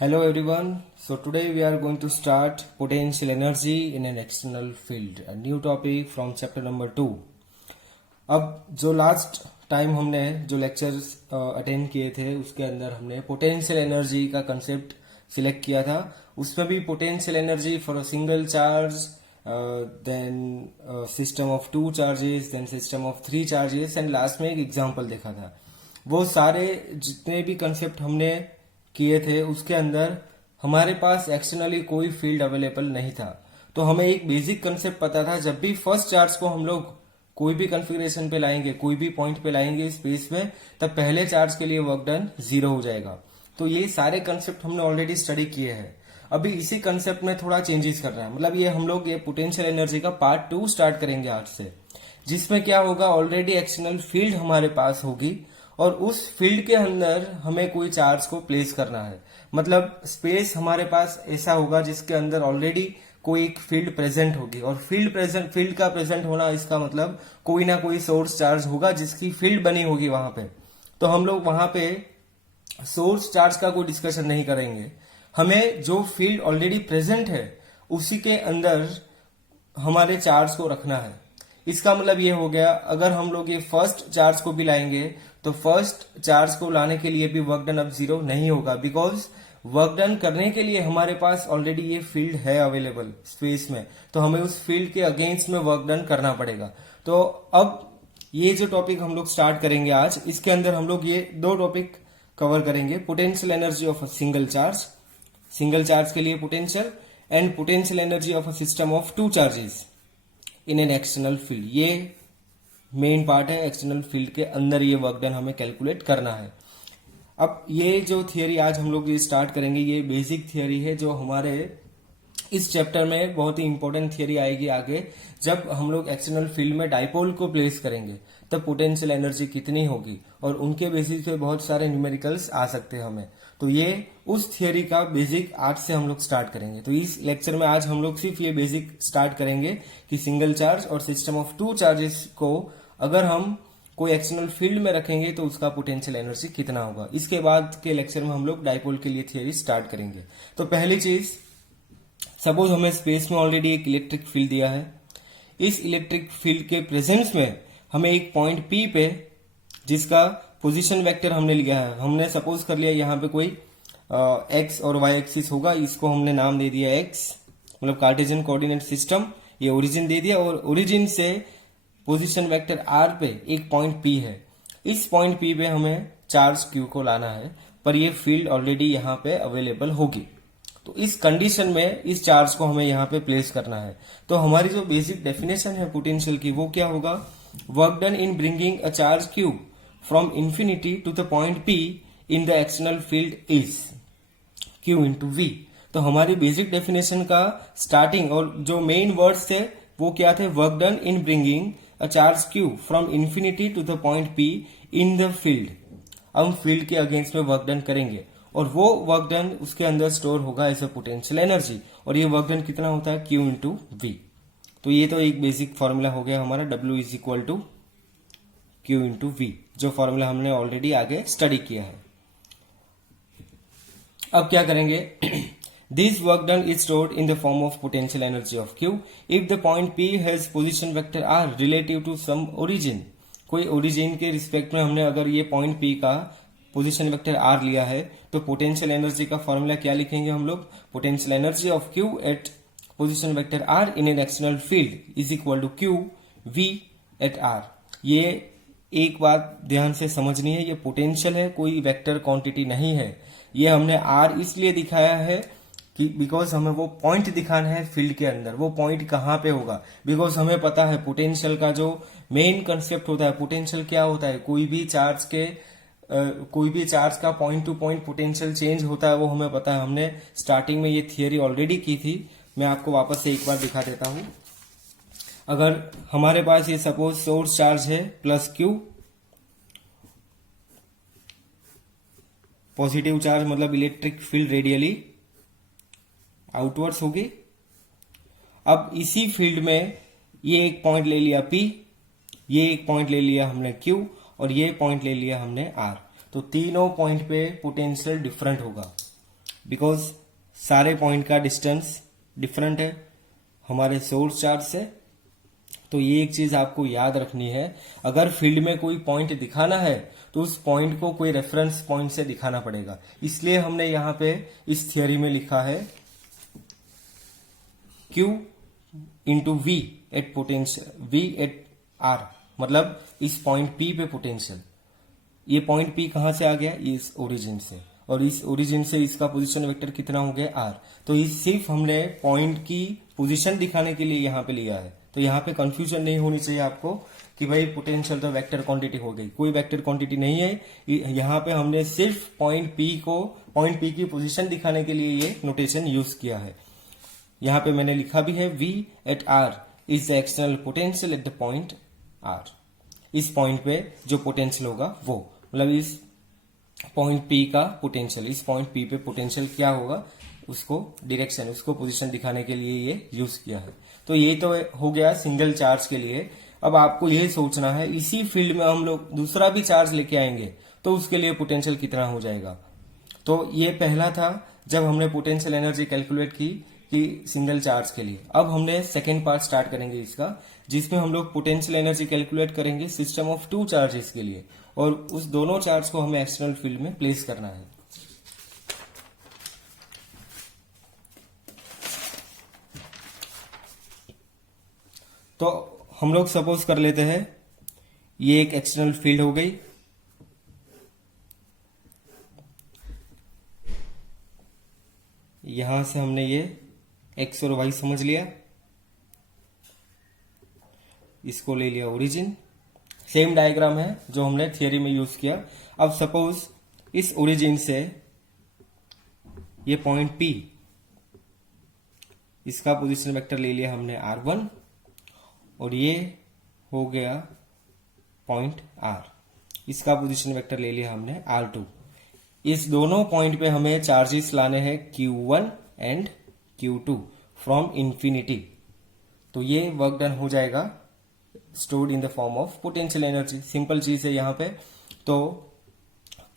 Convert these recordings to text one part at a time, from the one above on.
Hello everyone. So today we are going to start potential energy in an external field. A new topic from chapter number 2. अब जो last time हमने जो lectures attend किए थे उसके अंदर हमने पोटेंशियल एनर्जी का कंसेप्ट सिलेक्ट किया था. उसमें भी potential energy for a single charge, then system of 2 charges, then system of 3 charges and last में एक एग्जांपल देखा था. वो सारे जितने भी कंसेप्ट हमने किए थे उसके अंदर हमारे पास एक्सटर्नली कोई फील्ड अवेलेबल नहीं था. तो हमें एक बेसिक कंसेप्ट पता था, जब भी फर्स्ट चार्ज को हम लोग कोई भी कॉन्फ़िगरेशन पे लाएंगे, कोई भी पॉइंट पे लाएंगे स्पेस में, तब पहले चार्ज के लिए वर्क डन 0 हो जाएगा. तो ये सारे कंसेप्ट हमने ऑलरेडी स्टडी किए हैं. अभी इसी कंसेप्ट में थोड़ा चेंजेस करना है. मतलब ये हम लोग ये पोटेंशियल एनर्जी का पार्ट 2 स्टार्ट करेंगे आज से, जिसमें क्या होगा, ऑलरेडी एक्सटर्नल फील्ड हमारे पास होगी और उस फील्ड के अंदर हमें कोई चार्ज को प्लेस करना है. मतलब स्पेस हमारे पास ऐसा होगा जिसके अंदर ऑलरेडी कोई एक फील्ड प्रेजेंट होगी, और फील्ड का प्रेजेंट होना इसका मतलब कोई ना कोई सोर्स चार्ज होगा जिसकी फील्ड बनी होगी वहां पे. तो हम लोग वहां पे सोर्स चार्ज का कोई डिस्कशन नहीं करेंगे. हमें जो फील्ड ऑलरेडी प्रेजेंट है उसी के अंदर हमारे चार्ज को रखना है. इसका मतलब ये हो गया, अगर हम लोग ये फर्स्ट चार्ज को भी लाएंगे तो फर्स्ट चार्ज को लाने के लिए भी वर्क डन अब 0 नहीं होगा, बिकॉज वर्क डन करने के लिए हमारे पास ऑलरेडी ये फील्ड है अवेलेबल स्पेस में. तो हमें उस फील्ड के अगेंस्ट में वर्क डन करना पड़ेगा. तो अब ये जो टॉपिक हम लोग स्टार्ट करेंगे आज, इसके अंदर हम लोग ये 2 टॉपिक कवर करेंगे. Potential energy of a single charge के लिए potential, and potential energy of a system of 2 charges in an external field. ये मेन पार्ट है. एक्सटर्नल फील्ड के अंदर ये वर्क डन हमें कैलकुलेट करना है. अब ये जो थियरी आज हम लोग ये स्टार्ट करेंगे, ये बेसिक थियरी है जो हमारे इस चैप्टर में बहुत ही इंपॉर्टेंट थियरी आएगी आगे. जब हम लोग एक्सटर्नल फील्ड में डाइपोल को प्लेस करेंगे तब पोटेंशियल एनर्जी कितनी होगी, और उनके बेसिस पे बहुत सारे न्यूमेरिकल्स आ सकते हैं हमें. तो ये उस थियरी का बेसिक आज से हम लोग स्टार्ट करेंगे. तो इस लेक्चर में आज हम लोग सिर्फ ये बेसिक स्टार्ट करेंगे कि सिंगल चार्ज और सिस्टम ऑफ 2 चार्जेस को अगर हम कोई एक्सटर्नल फील्ड में रखेंगे तो उसका पोटेंशियल एनर्जी कितना होगा. इसके बाद के लेक्चर में हम लोग डाइपोल के लिए थियरी स्टार्ट करेंगे. तो पहली चीज, सपोज हमें स्पेस में ऑलरेडी एक इलेक्ट्रिक फील्ड दिया है. इस इलेक्ट्रिक फील्ड के प्रेजेंस में हमें एक पॉइंट P पे, जिसका पोजीशन वेक्टर हमने लिया है, हमने सपोज कर लिया यहाँ पे कोई x और y एक्सिस होगा, इसको हमने नाम दे दिया x, मतलब कार्टेशियन कोऑर्डिनेट सिस्टम. ये ओरिजिन दे दिया, और ओरिजिन से पोजीशन वेक्टर r पे एक पॉइंट P है. इस पॉइंट P पे हमें चार्ज Q को लाना है, पर ये फील्ड ऑलरेडी यहाँ पे अवेलेबल होगी. तो इस कंडीशन में इस चार्ज को हमें यहाँ पे प्लेस करना है. तो हमारी जो बेसिक डेफिनेशन है पोटेंशियल की, वो क्या होगा, work done in bringing a charge Q from infinity to the point P in the external field is Q into V. तो हमारी बेसिक डेफिनेशन का स्टार्टिंग और जो मेन वर्ड्स थे वो क्या थे, work done in bringing a charge Q from infinity to the point P in the field. हम फील्ड के अगेंस्ट में वर्क डन करेंगे और वो वर्क डन उसके अंदर स्टोर होगा एज अ पोटेंशियल एनर्जी, और ये वर्क डन कितना होता है, Q इंटू V. तो ये तो एक बेसिक फॉर्मूला हो गया हमारा, W is equal to Q into V, जो फॉर्मूला हमने ऑलरेडी आगे स्टडी किया है. अब क्या करेंगे, this work done is stored in the form of potential energy of Q if the point P has position vector R relative to some origin. कोई origin के रिस्पेक्ट में हमने अगर ये पॉइंट P का पोजीशन वेक्टर R लिया है, तो पोटेंशियल एनर्जी का फॉर्मूला क्या लिखेंगे हम लोग, potential energy of Q at position vector R in an external field is equal to Q V at R. ये एक बात ध्यान से समझनी है, ये पोटेंशियल है, कोई वेक्टर क्वांटिटी नहीं है. ये हमने R इसलिए दिखाया है कि बिकॉज हमें वो पॉइंट दिखाना है फील्ड के अंदर. वो पॉइंट कहाँ पे होगा, बिकॉज हमें पता है पोटेंशियल का जो मेन कंसेप्ट होता है, पोटेंशियल क्या होता है, कोई भी चार्ज का point two point potential change होता है, वो हमें पता है. हमने स्टार्टिंग में ये थियरी ऑलरेडी की थी. मैं आपको वापस से एक बार दिखा देता हूं. अगर हमारे पास ये सपोज सोर्स चार्ज है प्लस Q, पॉजिटिव चार्ज मतलब इलेक्ट्रिक फील्ड रेडियली आउटवर्ड्स होगी. अब इसी फील्ड में ये एक पॉइंट ले लिया P, ये एक पॉइंट ले लिया हमने Q, और ये पॉइंट ले लिया हमने R. तो तीनों पॉइंट पे पोटेंशियल डिफरेंट होगा. बिकॉज सारे पॉइंट का डिस्टेंस डिफरेंट है हमारे सोर्स चार्ज से। तो ये एक चीज आपको याद रखनी है, अगर फील्ड में कोई पॉइंट दिखाना है तो उस पॉइंट को कोई रेफरेंस पॉइंट से दिखाना पड़ेगा। इसलिए हमने यहां पे इस थियोरी में लिखा है Q into V at potential, V at R, मतलब इस पॉइंट P पे पोटेंशियल। ये पॉइंट P कहां से आ गया, इस ओरिजिन से, और इस ओरिजिन से इसका पोजीशन वेक्टर कितना हो गया R। तो ये सिर्फ हमने पॉइंट की पोजीशन दिखाने के लिए यहाँ पे लिया है। तो यहाँ पे कंफ्यूजन नहीं होनी चाहिए आपको कि भाई पोटेंशियल तो वेक्टर क्वांटिटी हो गई, कोई वेक्टर क्वांटिटी नहीं है। यहाँ पे हमने सिर्फ पॉइंट P की पोजीशन दिखाने के लिए ये नोटेशन यूज किया है। यहाँ पे मैंने लिखा भी है V at R is the external potential at the point R। इस पॉइंट पे जो पोटेंशियल होगा वो, मतलब इस पॉइंट P का पोटेंशियल, इस पॉइंट P पे पोटेंशियल क्या होगा, उसको डायरेक्शन, उसको पोजीशन दिखाने के लिए ये यूज किया है। तो ये तो हो गया सिंगल चार्ज के लिए। अब आपको ये सोचना है इसी फील्ड में हम लोग दूसरा भी चार्ज लेके आएंगे तो उसके लिए पोटेंशियल कितना हो जाएगा। तो ये पहला था जब हमने पोटेंशियल एनर्जी कैलकुलेट की कि सिंगल चार्ज के लिए। अब हमने सेकेंड पार्ट स्टार्ट करेंगे इसका, जिसमें हम लोग पोटेंशियल एनर्जी कैलकुलेट करेंगे सिस्टम ऑफ टू चार्जेस के लिए, और उस दोनों चार्ज को हमें एक्सटर्नल फील्ड में प्लेस करना है। तो हम लोग सपोज कर लेते हैं ये एक एक्सटर्नल फील्ड हो गई, यहां से हमने ये एक्स और वाई समझ लिया, इसको ले लिया ओरिजिन। सेम डायग्राम है जो हमने थियरी में यूज किया। अब सपोज इस ओरिजिन से ये पॉइंट P, इसका पोजीशन वेक्टर ले लिया हमने R1, और ये हो गया पॉइंट R, इसका पोजीशन वेक्टर ले लिया हमने R2। इस दोनों पॉइंट पे हमें चार्जेस लाने हैं Q1 and Q2 from infinity. तो ये वर्क डन हो जाएगा stored in the form of potential energy. Simple चीज है यहाँ पे। तो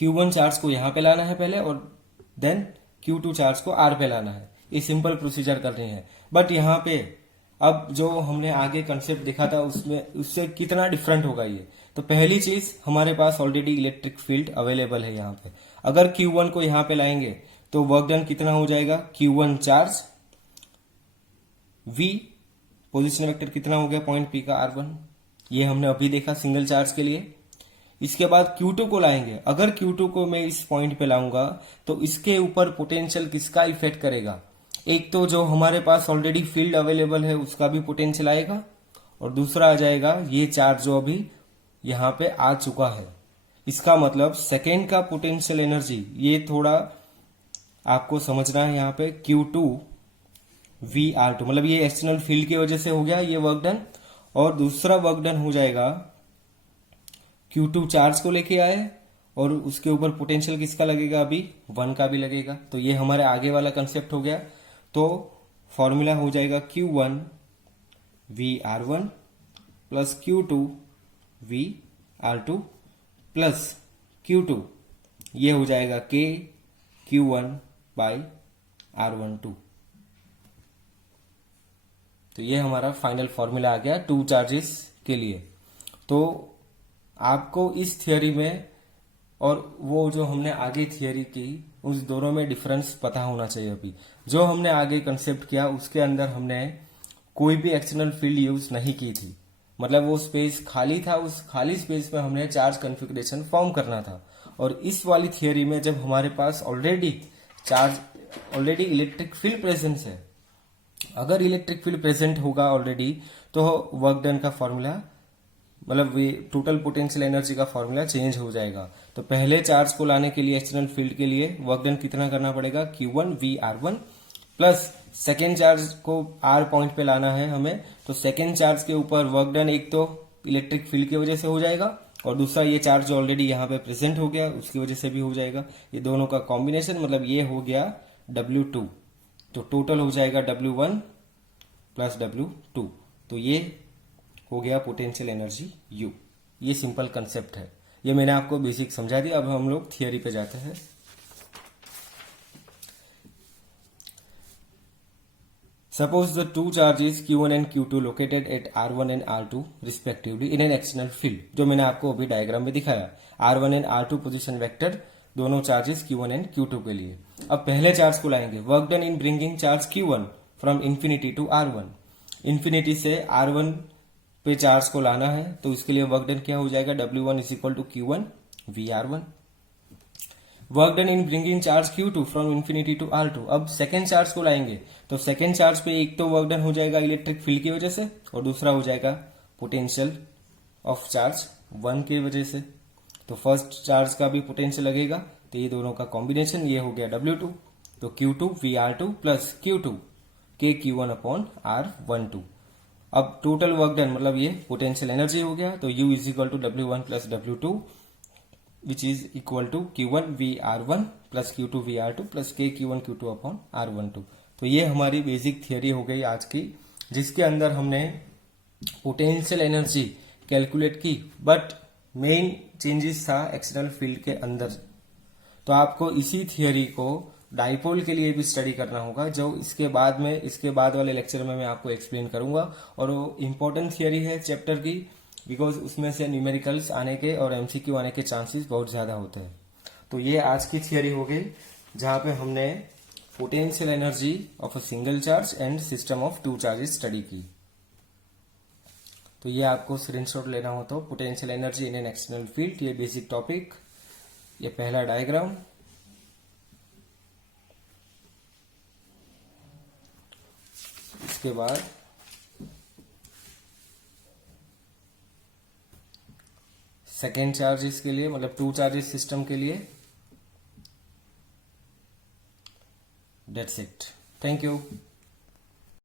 Q1 चार्ज को यहाँ पे लाना है पहले, और देन Q2 चार्ज को R पे लाना है। ये सिंपल प्रोसीजर कर रहे हैं। बट यहाँ पे अब जो हमने आगे कंसेप्ट देखा था उसमें उससे कितना डिफरेंट होगा ये। तो पहली चीज, हमारे पास ऑलरेडी इलेक्ट्रिक फील्ड अवेलेबल है यहाँ पे। अगर Q1 को यहाँ पे लाएंगे तो वर्क डन कितना हो जाएगा, Q1 charge, V position vector कितना हो गया पॉइंट P का R1, ये हमने अभी देखा सिंगल चार्ज के लिए। इसके बाद Q2 को लाएंगे। अगर Q2 को मैं इस पॉइंट पे लाऊंगा तो इसके ऊपर पोटेंशियल किसका इफेक्ट करेगा, एक तो जो हमारे पास ऑलरेडी फील्ड अवेलेबल है उसका भी पोटेंशियल आएगा, और दूसरा आ जाएगा ये चार्ज जो अभी यहाँ पे आ चुका है। इसका मतलब सेकेंड का पोटेंशियल एनर्जी, ये थोड़ा आपको समझना है यहाँ पे, Q2 VR2, मतलब ये एक्सटर्नल फील्ड की वजह से हो गया ये वर्क डन। और दूसरा वर्क डन हो जाएगा Q2 चार्ज को लेके आए और उसके ऊपर पोटेंशियल किसका लगेगा, अभी 1 का भी लगेगा। तो ये हमारे आगे वाला कंसेप्ट हो गया। तो फॉर्मूला हो जाएगा Q1 VR1 plus Q2 VR2 plus Q2, ये हो जाएगा K Q1 बाई R12। तो ये हमारा फाइनल फॉर्मूला आ गया टू चार्जेस के लिए। तो आपको इस थियोरी में और वो जो हमने आगे थियोरी की उस दोनों में डिफरेंस पता होना चाहिए। अभी जो हमने आगे कंसेप्ट किया उसके अंदर हमने कोई भी एक्सटर्नल फील्ड यूज नहीं की थी, मतलब वो स्पेस खाली था, उस खाली स्पेस में हमने चार्ज कॉन्फ़िगरेशन फॉर्म करना था। और इस वाली थियोरी में जब हमारे पास ऑलरेडी इलेक्ट्रिक फील्ड प्रेजेंस है, अगर इलेक्ट्रिक फील्ड प्रेजेंट होगा ऑलरेडी तो वर्क डन का फॉर्मूला, मतलब टोटल पोटेंशियल एनर्जी का फॉर्मूला चेंज हो जाएगा। तो पहले चार्ज को लाने के लिए एक्सटर्नल फील्ड के लिए वर्क डन कितना करना पड़ेगा, Q1 VR1 plus second charge को R पॉइंट पे लाना है हमें, तो सेकेंड चार्ज के ऊपर वर्क डन एक तो इलेक्ट्रिक फील्ड की वजह से हो जाएगा, और दूसरा ये चार्ज जो ऑलरेडी यहाँ पे प्रेजेंट हो गया उसकी वजह से भी हो जाएगा। ये दोनों का कॉम्बिनेशन, मतलब ये हो गया W2। तो टोटल हो जाएगा W1 प्लस W2। तो ये हो गया पोटेंशियल एनर्जी U। ये सिंपल कंसेप्ट है, ये मैंने आपको बेसिक समझा दिया। अब हम लोग थियोरी पे जाते हैं। Suppose the two charges Q1 and Q2 located at R1 and R2 respectively in an external field, जो मैंने आपको अभी डायग्राम में दिखाया, R1 and R2 position vector दोनों चार्जेस Q1 and Q2 के लिए। अब पहले चार्ज को लाएंगे, work done in bringing charge Q1 from infinity to R1। Infinity से R1 पे चार्ज को लाना है, तो उसके लिए वर्क डन क्या हो जाएगा, W1 is equal to Q1 VR1। Work done in bringing charge Q2 from infinity to R2। अब सेकेंड चार्ज को लाएंगे, तो सेकेंड चार्ज पे एक तो वर्क डन हो जाएगा इलेक्ट्रिक फील्ड की वजह से, और दूसरा हो जाएगा पोटेंशियल ऑफ चार्ज 1 की वजह से। तो फर्स्ट चार्ज का भी पोटेंशियल लगेगा, तो ये दोनों का कॉम्बिनेशन ये हो गया W2। तो Q2 VR2 प्लस Q2 के Q1 अपॉन R12। अब टोटल वर्क डन मतलब ये पोटेंशियल एनर्जी हो गया, तो U is equal to W1 plus W2 which is equal to Q1 VR1 plus Q2 VR2 plus K Q1 Q2 upon R12। तो ये हमारी बेसिक थियरी हो गई आज की, जिसके अंदर हमने पोटेंशियल एनर्जी कैलकुलेट की, बट मेन चेंजेस था एक्सटर्नल फील्ड के अंदर। तो आपको इसी थियरी को डाइपोल के लिए भी स्टडी करना होगा, जो इसके बाद वाले लेक्चर में मैं आपको एक्सप्लेन करूंगा। और वो इम्पोर्टेंट थियरी है चैप्टर की, बिकॉज उसमें से न्यूमेरिकल्स आने के और एमसीक्यू आने के चांसेस बहुत ज्यादा होते हैं। तो ये आज की थियरी हो गई, जहां पे हमने potential energy of a single charge and system of two charges study की। तो ये आपको स्क्रीनशॉट लेना हो तो potential energy in an external field, ये बेसिक टॉपिक, ये पहला डायग्राम। इसके बाद सेकेंड चार्जेस के लिए, मतलब टू चार्जेस सिस्टम के लिए। That's it, thank you.